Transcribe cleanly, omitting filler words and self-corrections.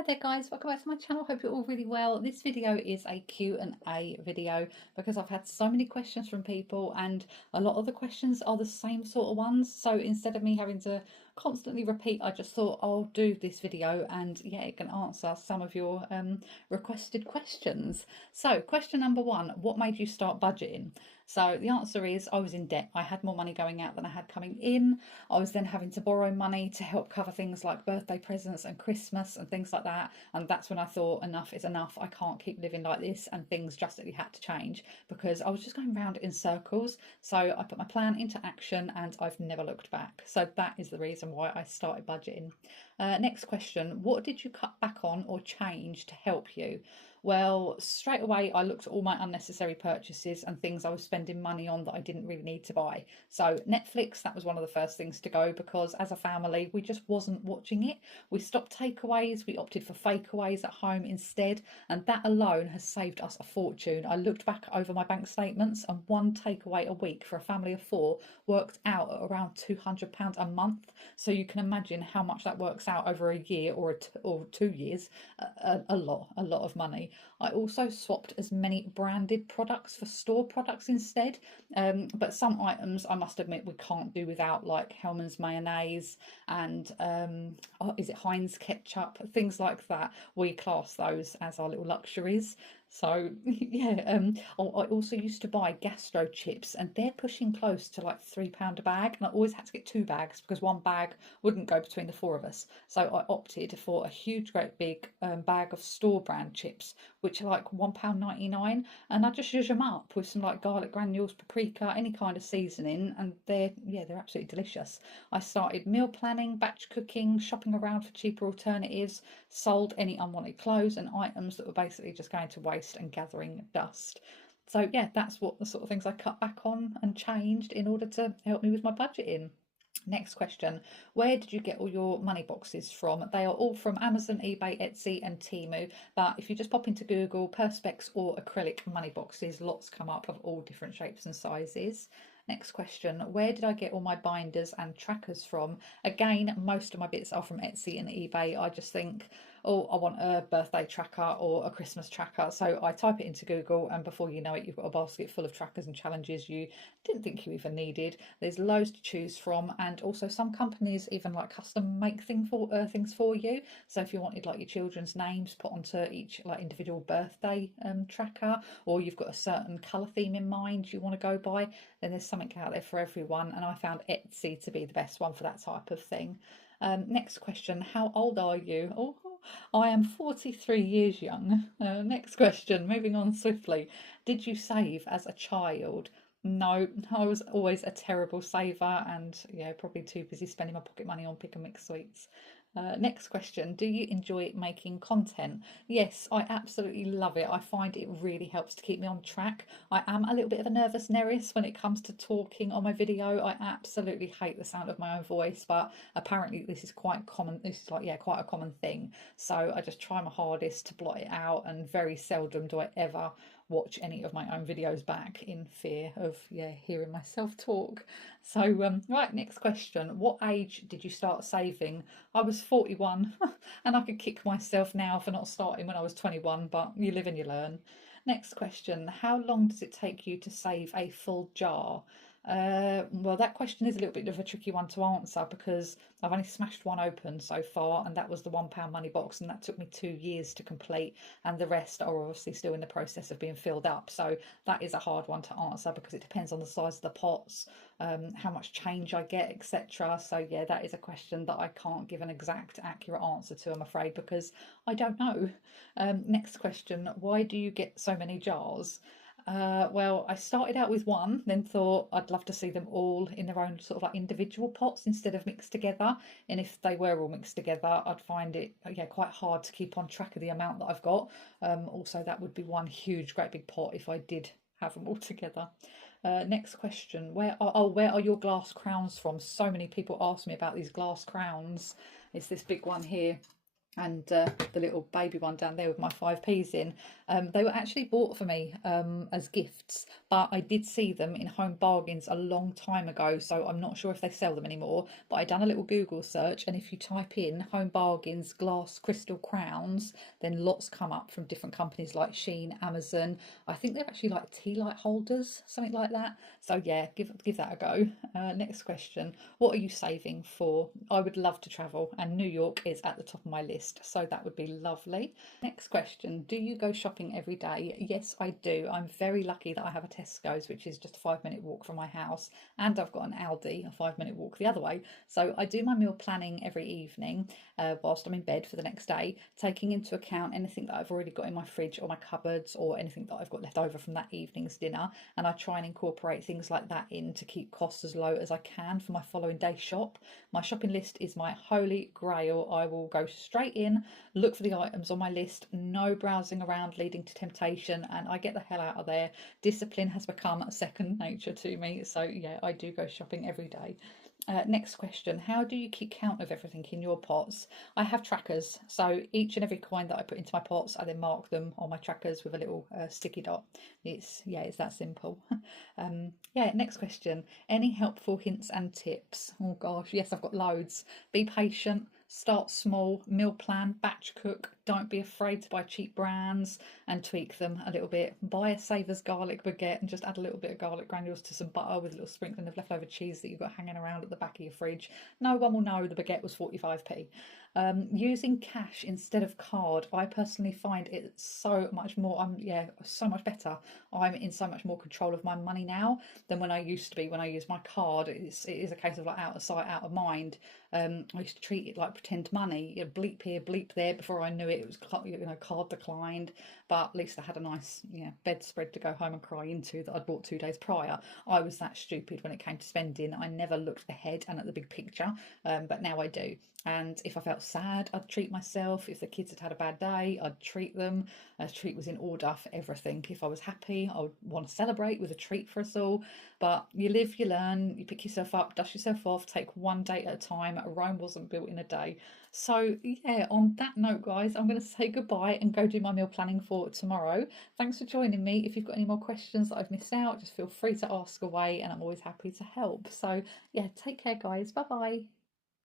Hello there guys, welcome back to my channel. Hope you're all really well. This video is a Q&A video because I've had so many questions from people and a lot of the questions are the same sort of ones. So instead of me having to constantly repeat, I just thought I'll do this video and yeah, it can answer some of your requested questions. So question number one, what made you start budgeting? So the answer is I was in debt. I had more money going out than I had coming in. I was then having to borrow money to help cover things like birthday presents and Christmas and things like that. And that's when I thought enough is enough. I can't keep living like this. And things drastically had to change because I was just going round in circles. So I put my plan into action and I've never looked back. So that is the reason why I started budgeting. Next question, what did you cut back on or change to help you? Well, straight away, I looked at all my unnecessary purchases and things I was spending money on that I didn't really need to buy. So, Netflix, that was one of the first things to go because as a family, we just wasn't watching it. We stopped takeaways, we opted for fakeaways at home instead, and that alone has saved us a fortune. I looked back over my bank statements, and one takeaway a week for a family of four worked out at around £200 a month. So, you can imagine how much that works out over a year or 2 years. A lot of money. I also swapped as many branded products for store products instead. But some items I must admit we can't do without, like Hellmann's mayonnaise and is it Heinz ketchup, things like that. We class those as our little luxuries. So yeah, I also used to buy gastro chips, and they're pushing close to like £3 a bag, and I always had to get two bags because one bag wouldn't go between the four of us. So I opted for a huge, great big bag of store brand chips, which are like £1.99, and I just use them up with some like garlic granules, paprika, any kind of seasoning, and they're absolutely delicious. I started meal planning, batch cooking, shopping around for cheaper alternatives, sold any unwanted clothes and items that were basically just going to waste and gathering dust. So yeah, that's what the sort of things I cut back on and changed in order to help me with my budgeting. Next question. Where did you get all your money boxes from? They are all from Amazon, eBay, Etsy, and Temu. But if you just pop into Google, Perspex or acrylic money boxes, lots come up of all different shapes and sizes. Next question. Where did I get all my binders and trackers from? Again, most of my bits are from Etsy and eBay. I just think, oh, I want a birthday tracker or a Christmas tracker. So I type it into Google, and before you know it, you've got a basket full of trackers and challenges you didn't think you even needed. There's loads to choose from, and also some companies even like custom make things for you. So if you wanted like your children's names put onto each like individual birthday tracker, or you've got a certain colour theme in mind you want to go by, then there's something out there for everyone. And I found Etsy to be the best one for that type of thing. Next question, how old are you? Oh, I am 43 years young. Next question, moving on swiftly. Did you save as a child? No, I was always a terrible saver and yeah, probably too busy spending my pocket money on pick and mix sweets. Next question, do you enjoy making content? Yes, I absolutely love it. I find it really helps to keep me on track. I am a little bit of a nervous Neris when it comes to talking on my video. I absolutely hate the sound of my own voice, but apparently this is quite common. This is like, yeah, quite a common thing. So I just try my hardest to blot it out, and very seldom do I ever watch any of my own videos back in fear of hearing myself talk. So right, next question, what age did you start saving? I was 41 and I could kick myself now for not starting when I was 21, but you live and you learn. Next question, how long does it take you to save a full jar? Well, that question is a little bit of a tricky one to answer because I've only smashed one open so far, and that was the £1 money box, and that took me 2 years to complete, and the rest are obviously still in the process of being filled up. So that is a hard one to answer because it depends on the size of the pots, how much change I get, etc. So yeah, that is a question that I can't give an exact, accurate answer to, I'm afraid, because I don't know. Next question, why do you get so many jars? Well, I started out with one, then thought I'd love to see them all in their own sort of like individual pots instead of mixed together. And if they were all mixed together, I'd find it quite hard to keep on track of the amount that I've got. Also, that would be one huge, great big pot if I did have them all together. Next question: where are your glass crowns from? So many people ask me about these glass crowns. It's this big one here. and the little baby one down there with my 5p's in. They were actually bought for me as gifts, but I did see them in Home Bargains a long time ago, so I'm not sure if they sell them anymore. But I done a little Google search, and if you type in Home Bargains glass crystal crowns, then lots come up from different companies like Shein, Amazon. I think they're actually like tea light holders, something like that. So yeah, give that a go. Next question: what are you saving for? I would love to travel, and New York is at the top of my list, so that would be lovely. Next question: do you go shopping every day? Yes, I do. I'm very lucky that I have a Tesco's, which is just a 5 minute walk from my house, and I've got an Aldi, a 5 minute walk the other way. So I do my meal planning every evening whilst I'm in bed for the next day, taking into account anything that I've already got in my fridge or my cupboards, or anything that I've got left over from that evening's dinner. And I try and incorporate things like that in to keep costs as low as I can for my following day shop. My shopping list is my holy grail. I will go straight in, look for the items on my list, no browsing around leading to temptation, and I get the hell out of there. Discipline has become second nature to me. So, yeah, I do go shopping every day. Next question: how do you keep count of everything in your pots? I have trackers, so each and every coin that I put into my pots, I then mark them on my trackers with a little sticky dot. It's that simple. Yeah, next question: any helpful hints and tips? Oh gosh, yes, I've got loads. Be patient, start small, meal plan, batch cook. Don't be afraid to buy cheap brands and tweak them a little bit. Buy a Savers garlic baguette and just add a little bit of garlic granules to some butter with a little sprinkling of leftover cheese that you've got hanging around at the back of your fridge. No one will know the baguette was 45p. Using cash instead of card, I personally find it so much more. So much better. I'm in so much more control of my money now than when I used to be. When I use my card, it is a case of like out of sight, out of mind. I used to treat it like pretend money. Bleep here, bleep there. Before I knew it, it was card declined. But at least I had a nice bedspread to go home and cry into that I'd bought 2 days prior. I was that stupid when it came to spending. I never looked ahead and at the big picture, but now I do. And if I felt sad, I'd treat myself. If the kids had had a bad day, I'd treat them. A treat was in order for everything. If I was happy, I would want to celebrate with a treat for us all. But you live, you learn, you pick yourself up, dust yourself off, take one day at a time. Rome wasn't built in a day. So, yeah, on that note, guys, I'm going to say goodbye and go do my meal planning for tomorrow. Thanks for joining me. If you've got any more questions that I've missed out, just feel free to ask away, and I'm always happy to help. So, yeah, take care, guys. Bye bye.